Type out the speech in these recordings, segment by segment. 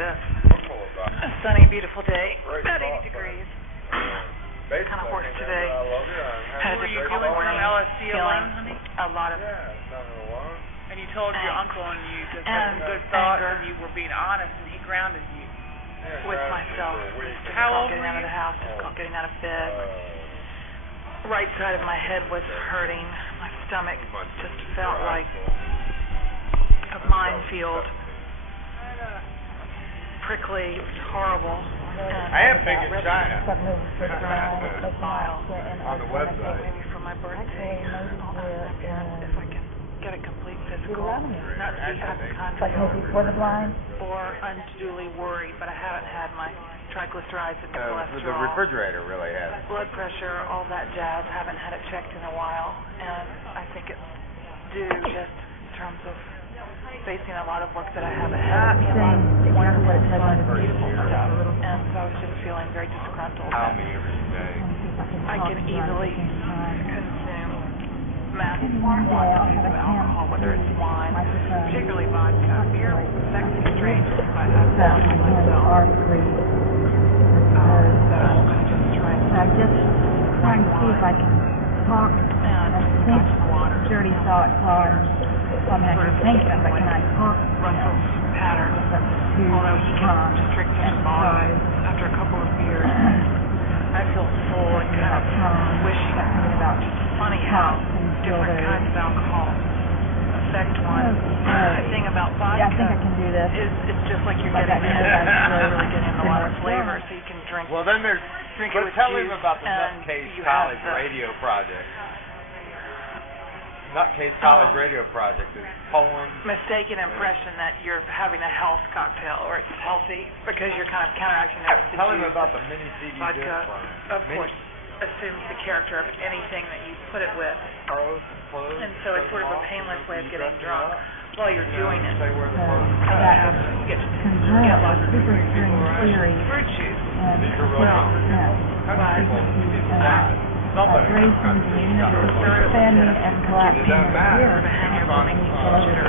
this. A sunny, beautiful day. About 80 degrees. Kind of hoarse today. Had a difficult morning. Feeling a lot of and you told your uncle and you just had some good thoughts and you were being honest and he grounded you. With myself. How old getting were out of you? the house, difficult getting out of bed. Right side of my head was hurting. My stomach just felt like a minefield. Prickly, it was horrible. And I am big in China. Smile. On the website. Maybe for my birthday. If I can get a complete physical, not to be hypochondriacal for the blind. or unduly worried, but I haven't had my triglycerides and The cholesterol, refrigerator really has. blood pressure, all that jazz. Haven't had it checked in a while, and I think it's due just in terms of facing a lot of work that I haven't had. Saying exactly what it said on the Beautiful stuff, and so I was just feeling very disgruntled. Tell me every day. I can easily consume massive One day I'll quantities have of a alcohol, whether it's wine, microphone. particularly vodka. Beer, sexy strangers, but I've So found my hands myself. are free. So I'm going to just try So I'm just trying to see if I can talk. and I think water. Dirty thoughts are, I mean, I can think them, but can I talk? Russell's pattern. That's too Although he can restrict his volume emphasize. after a couple of beers, I feel full and kind of wishing. Something about It's funny how different kinds of alcohol affect one. The thing about vodka yeah, I think I can do this. is it's just like you're Like getting that in, kind of really getting a lot of Yeah. flavor, so you can drink. Well, then there's. Drink it with Tell him juice, about the and Nutcase you College have the- Radio Project. Nutcase College Radio Project is poems. Mistaken impression that you're having a health cocktail or it's healthy because you're kind of counteracting that with the Tell him juice. about the mini CD disc Vodka, from of course, assumes the character of anything that you put it with, Clothes, and so it's sort of a painless way of getting drunk while you're doing it. Say where the So clothes. that Happens. You get congruent lots with of super string theory fruit juice. and Well, vibrations in the universe expanding and collapsing here.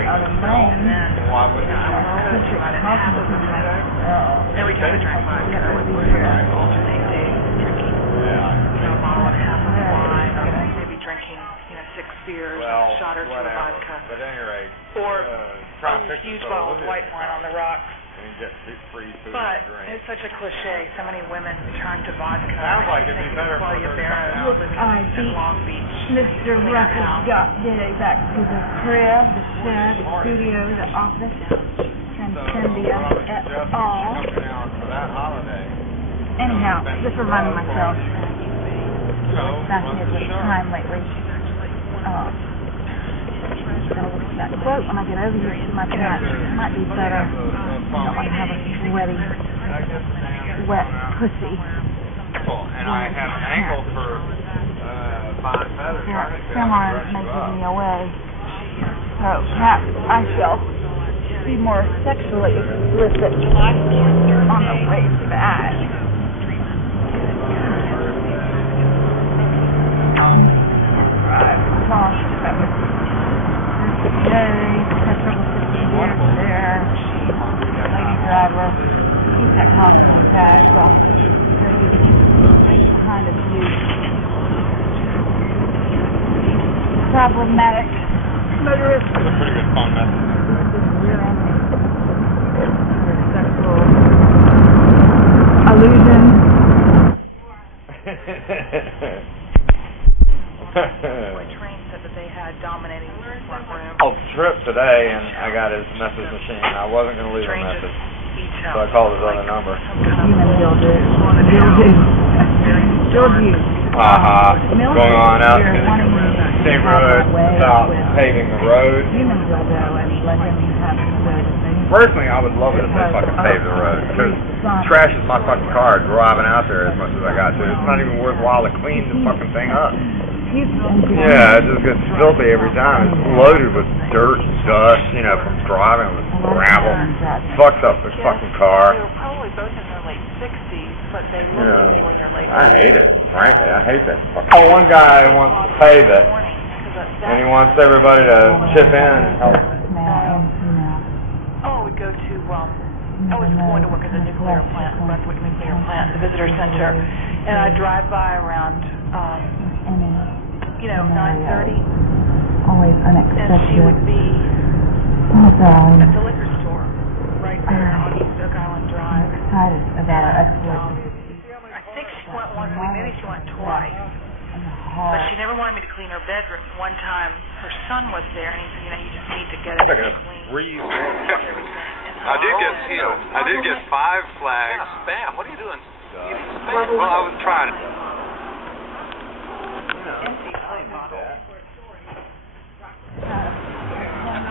Out of lane, Why would concentric cosmos. every time I drink vodka, I would alternate days drinking, a bottle and a half of wine, or maybe drinking, 6 beers, Well, a shot or two of whatever. vodka, But at any rate, or try a and fix huge it so bottle of it white is wine on the rocks. and get free food But and drink. it's such a cliche. So many women turn to vodka. Sounds like it'd be better for Claudia her to Barrow come Look, living I in beat Long Beach. Mr. Ruckus got Gay back to the crib, the shed, the studio, the office, Transcendia, et al. Coming out for that holiday. Anyhow, just reminding myself, fascinated with Sure. time lately. Gotta look at that quote when I get over here. She might be better. I don't want to have a sweaty, wet pussy. And I have an ankle for fine feathers. Cameron is making me away. So perhaps I shall be more sexually explicit on the way back. Drive across that was today. Had trouble sitting here and there. Lady driver. He's got costume tag, so behind a few problematic motorists. That's a pretty good fun message. Sexual illusion. My train said that they had dominating front room. Called Trip today, and I got his message machine. I wasn't going to leave a Strangest message, beach so house. I called his other number. Some kind of Human dildo. haunted house. Very Dildo. Going on out You're wanting me to same have road my way without with paving the road. human dildo and let him have the thing. Personally, I would love it if they fucking paved the road, because trash is my fucking car driving out there as much as I got to. It's not even worthwhile to clean the fucking thing up. Yeah, it just gets filthy every time. It's loaded with dirt, dust, from driving with gravel. Fucks up the fucking car. They were probably both in their late 60s, but they looked to me when they're late I hate it. Frankly, I hate that. One guy wants to pave it, and he wants everybody to chip in and help. Oh, we go to, it's going to work at the nuclear plant, the Brunswick nuclear plant, the visitor center, and I'd drive by around, 9:30, Always and unexpected. she would be Oh, darling. at the liquor store right there on East Oak Island Drive. Excited about our exploits. I think she went once a week, maybe she went twice, And the but heart. she never wanted me to clean her bedroom. One time, her son was there, and he said, you just need to get it clean. Breathe. Everything. I did get 5 flags. Spam. What are you doing? Spam. Well, I was trying to.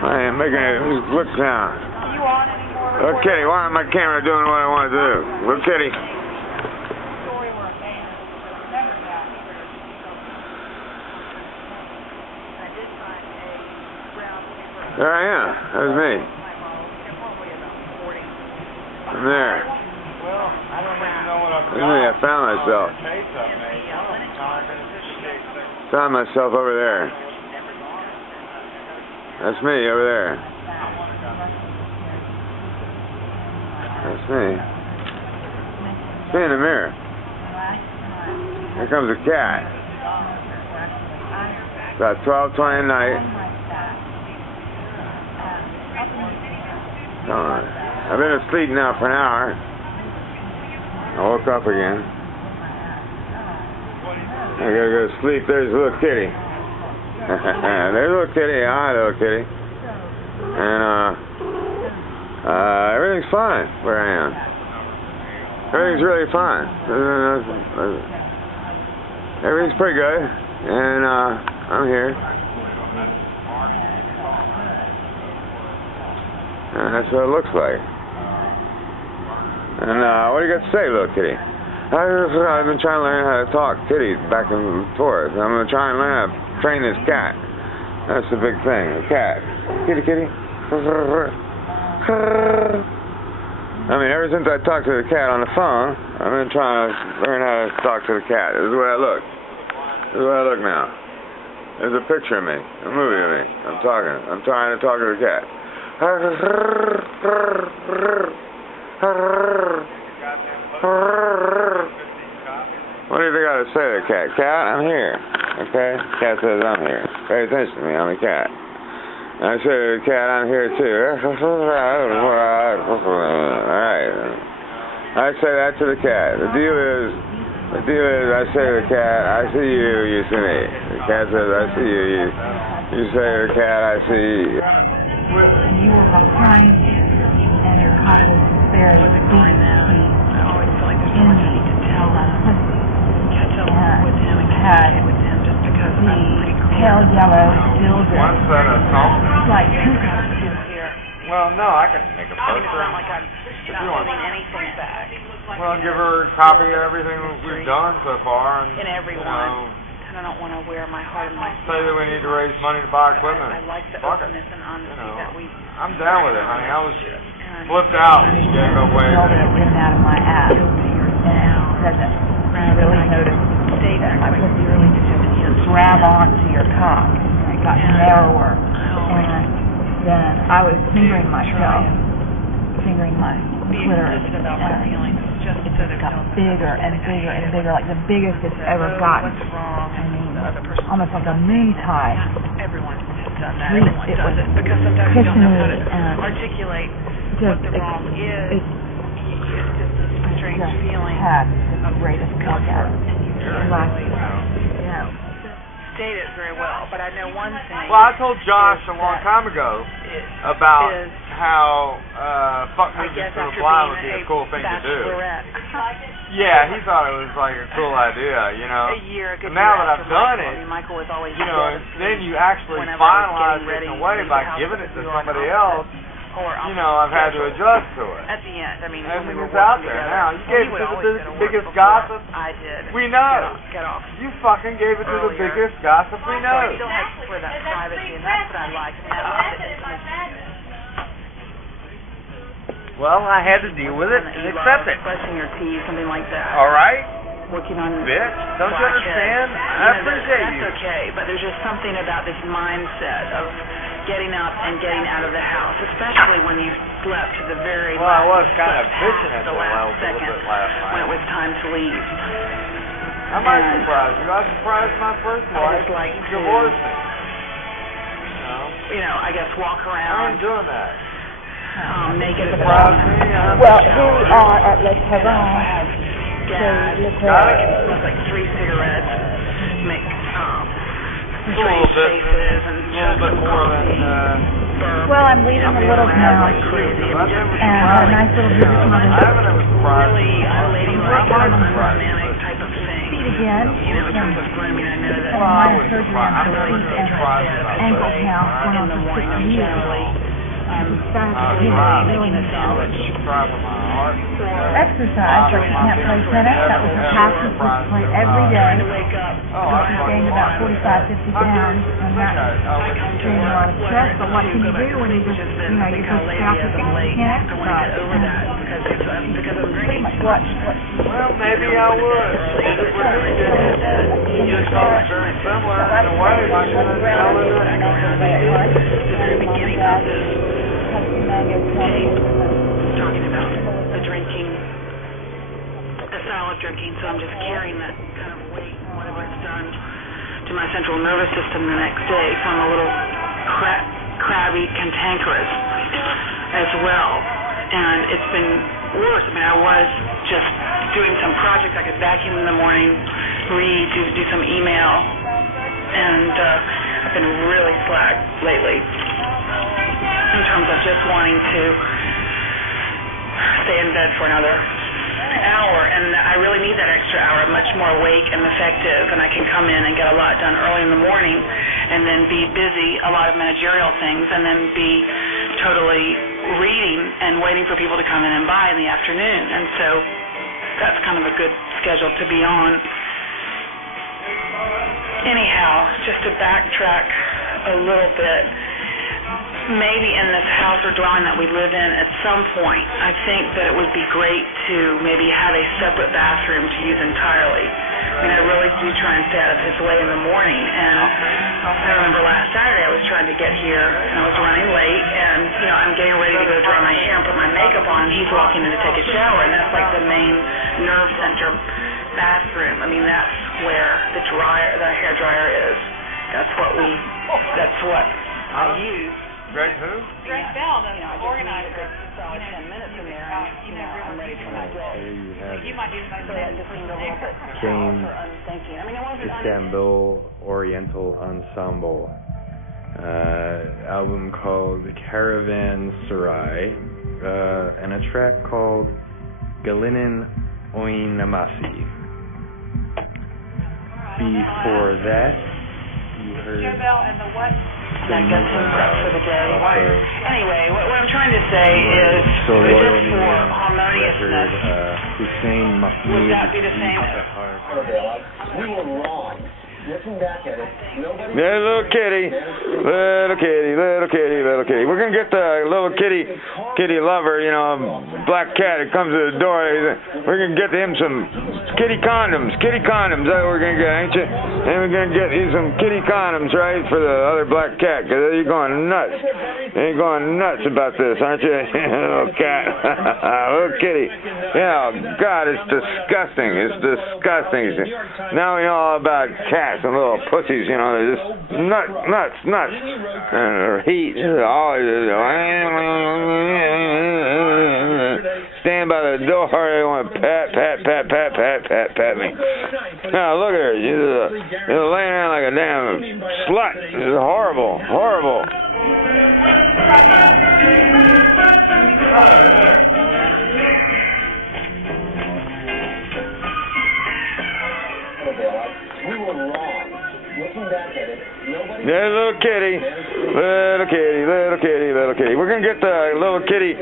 I am making it look now. Are you on anymore? Look, Kitty, why am my camera doing what I want to do? Look, Kitty. There I am. That's me. I'm there. Well, I don't even know what I've That's me. I found myself. Found myself over there. That's me over there. That's me. It's me in the mirror. Here comes a cat. About 12:20 at night. I've been asleep now for an hour. I woke up again. I gotta go to sleep. There's little Kitty. There's little Kitty. Hi, little Kitty. And everything's fine where I am. Everything's really fine. Everything's pretty good. And I'm here. And that's what it looks like. And what do you got to say, little Kitty? I've been trying to learn how to talk kitty back and forth. I'm going to try and learn how to train this cat. That's the big thing, the cat. Kitty, kitty. I mean, ever since I talked to the cat on the phone, I've been trying to learn how to talk to the cat. This is the way I look. This is the way I look now. There's a picture of me, a movie of me. I'm trying to talk to the cat. What do you think I ought to say to the cat? Cat, I'm here. Okay? Cat says I'm here. Pay attention to me. I'm a cat. And I say to the cat, I'm here too. Alright. I say that to the cat. The deal is, I say to the cat, I see you, you see me. The cat says, I see you, you say to the cat, I see you. And you were behind him, and your caught in despair. I wasn't going then. I always feel like there's so much I need to tell them. Catch up with him and communicate with him just because I'm pretty clear. Pale yellow dildo. One set of something. Like Here. Well, no, I can make a I mean, it's poster. not like I'm not holding anything back. Well, give her a copy of everything we've done so far, and In everyone. And I don't want to wear my heart on my sleeve. say that we need to raise money to buy equipment. I like the Fuck it. openness and honesty You know, that we. I'm down with it, honey. I was And flipped out when she gave away. dildo getting out of my ass. And present. I really noticed that my pussy really just grab onto your cock. And it got narrower. And then I was fingering myself. Fingering my Be clitoris. explicit about my And feelings, just so it there's got no bigger and bigger and bigger, like the biggest it's ever gotten. What's wrong? I mean, The other person. almost like a moon tie. Everyone has done that. Treat. Everyone It does was it because sometimes you don't know how to cushiony and articulate what Just, the wrong is. it's It's just a strange just feeling had the of greatest comfort, orgasm. and you can't Last really state state it very well. But I know one thing. Well, I told Josh a long time ago is about is, how fuck I music guess for a after blind would being be a cool thing to do. bachelorette, Yeah, he thought it was like a cool idea, you know. a year, a good And now year that after I've done Michael, it, I mean, Michael was always You know, dead then you actually whenever I was finalize getting it in a ready way to leave by the house giving it because to we were on somebody opposite else. or You know, I've had to adjust to it. At the end, I mean, And when we were it's out working there together, now. You well, gave he it would to always the go to work biggest before gossip. I did. We know. Get off. You fucking gave it to the Earlier. biggest gossip we So know. I still had for that privacy, and that's what I liked. I mean, I love the intimacy. Well, I had to deal with it that and you accept love, it. brushing your teeth, something like that. All right, Working on bitch. Don't you blackheads. understand? I You know, appreciate that's you. okay, but there's just something about this mindset of getting up and getting out of the house, especially when you slept to the very Well, I was last, kind of slept bitching past at the you a last little second bit last when it night. was time to leave. I might surprise you. I surprised my first I wife. just like She to, divorced me. you know, I guess walk I around ain't doing that. naked at the Surprise moment. me. Well, we are at Le I Terrain. have gas. Le I Terrain. can smoke like 3 cigarettes, make A strange little bit, faces and a chug little bit some more coffee. than, Well, I'm leaving the littles now, Like crazy. I've never and had a nice little visit to I my haven't ever surprised Really unladylike, I'm unromantic type of thing. feet again. You know, in terms of grooming, I know that. Well, I Minor was surgery surprised. on I'm my really feet and surprised about ankle that. now when I In the was morning, 6 I'm years. generally Decided I to tried. really making a sandwich. Try for my heart. exercise. So we can't play tennis. That was her passion. She used to play every day. To wake up. She gained about 45, 50 pounds, and that created a lot of stress. But what can you do when you just, you know, you're so staffed and you can't I want to get exercise? over that because I'm Pretty drinking. much what Well, maybe I would. You just something very similar in a way. Why should I tell her that? The very beginning of this, talking about the drinking, the style of drinking, so I'm just carrying that kind of weight, whatever it's done to my central nervous system the next day, so I'm a little crabby, cantankerous as well, and it's been worse. I mean, I was just doing some projects. I could vacuum in the morning, read, do some email, and I've been really slack lately in terms of just wanting to stay in bed for another hour, and I really need that extra hour. I'm much more awake and effective, and I can come in and get a lot done early in the morning and then be busy, a lot of managerial things, and then be totally reading and waiting for people to come in and buy in the afternoon. And so that's kind of a good schedule to be on. Anyhow, just to backtrack a little bit, maybe in this house or dwelling that we live in at some point, I think that it would be great to maybe have a separate bathroom to use entirely. I mean, I really do try and stay out of his way in the morning, and I remember last Saturday I was trying to get here, and I was running late, and, you know, I'm getting ready to go dry my hair and put my makeup on, and he's walking in to take a shower, and that's like the main nerve center bathroom. I mean, that's where the hair dryer is. That's what I use. Greg who? Greg Bell, the organizer. Solid 10 minutes in there, and I'm ready for my day. There you have You might be the most famous person there. James Unthinking. I mean, it wasn't Istanbul Oriental Ensemble, album called Caravanserai, and a track called Gelinin Oynamasi. Before that, you heard Joe Bell and the what? I got some prep for the day. off of Anyway, what I'm trying to say is, So just Royal for record, harmoniousness, Hussein Mahmoud would that be the same? We were wrong. Looking back at it, nobody... Little kitty, little kitty, little kitty, little kitty. We're gonna get the little kitty lover, you know, black cat that comes to the door. We're gonna get him some kitty condoms. That's what we're gonna get, ain't you? And we're gonna get you some kitty condoms, right, for the other black cat, because you're going nuts. You're going nuts about this, aren't you? Little cat. Little kitty. Yeah, God, it's disgusting. It's disgusting. Now we know all about cats and little pussies, you know, they're just nuts. And their heat is always stand by the door, they want to pat me. Now look at her, she's laying around like a damn slut. This is horrible. We were wrong. Looking back at it, nobody... Little kitty, little kitty, little kitty, little kitty. We're gonna get the little kitty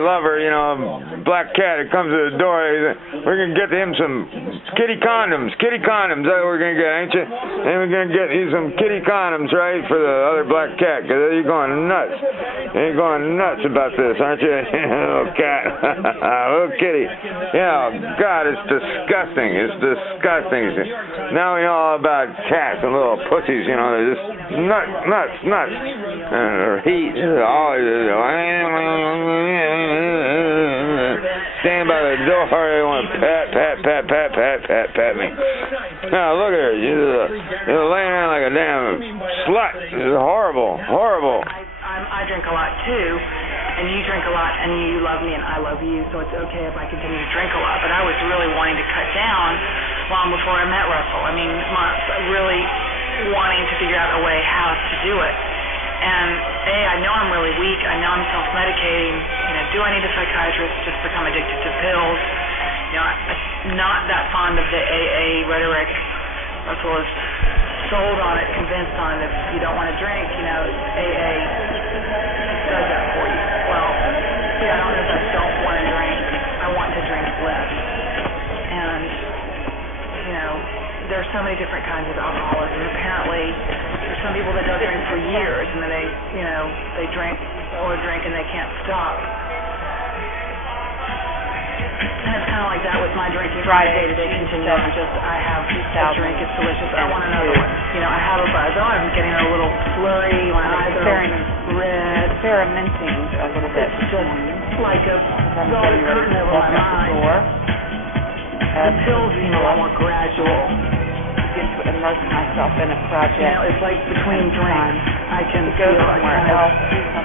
lover, you know, black cat that comes to the door. We're gonna get him some kitty condoms. That's what we're gonna get, ain't you? And we're gonna get you some kitty condoms, right, for the other black cat, because you're going nuts. You're going nuts about this, aren't you? Little cat, little kitty. Yeah, God, it's disgusting. Now we know all about cats and little pussies, you know, they're just nuts. Heat. Stand by the door, they want to pat me. Now look at her, you're laying around like a damn slut. This is horrible. I drink a lot too, and you drink a lot, and you love me, and I love you, so it's okay if I continue to drink a lot. But I was really wanting to cut down long before I met Russell. I mean, really wanting to figure out a way how to do it. And I know I'm really weak. I know I'm self-medicating. Do I need a psychiatrist? Just become addicted to pills? I'm not that fond of the AA rhetoric. Russell is sold on it, convinced on it. If you don't want to drink, AA does that for you. Well, I don't know if I don't want to drink. I want to drink less. And, there's so many different kinds of alcoholism. Apparently, there's some people that don't drink for years, and then they drink and they can't stop. And it's kind of like that with my drinking. Day-to-day continuum. I have a drink, it's delicious. I want another one. I have a buzz. Oh, I'm getting a little flurry. My eyes are red. Experimenting a little bit. It's just like a velvet curtain over my mind. The pills seem a lot more gradual. Get to immerse myself in a project. It's like between drinks, I can feel a kind of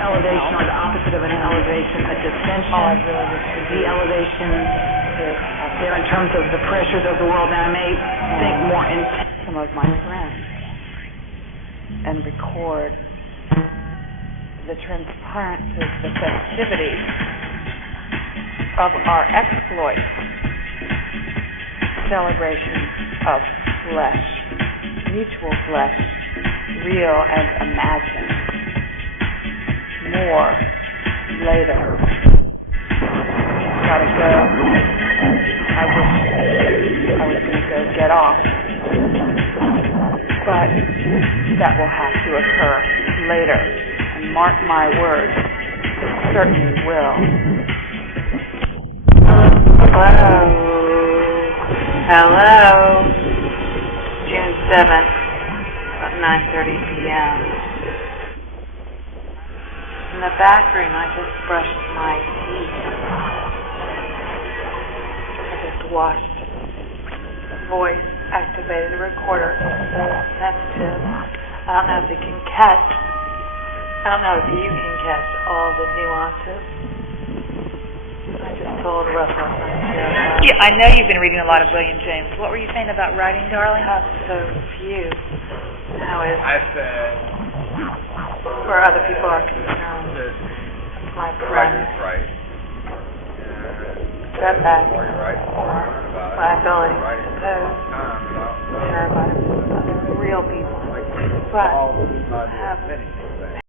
elevation, or the opposite of an elevation, a descension. The elevation there in terms of the pressures of the world, and I may think more intense. Some of my friends and record the transparences, the festivities of our exploits, celebration of flesh, mutual flesh, real and imagined. More later. Gotta go. I wish I was gonna go get off. But that will have to occur later. And mark my words, it certainly will. Hello. June 7th, about 9:30 p.m. In the bathroom, I just brushed my teeth. I just washed. The voice activated the recorder. So sensitive. I don't know if it can catch. I don't know if you can catch all the nuances. I just told Russell. Yeah, I know you've been reading a lot of William James. What were you saying about writing, darling? How so few. How is I said, where other people are concerned. My friend. right. Setback. Right. My ability to pose. Terrified of real people. But have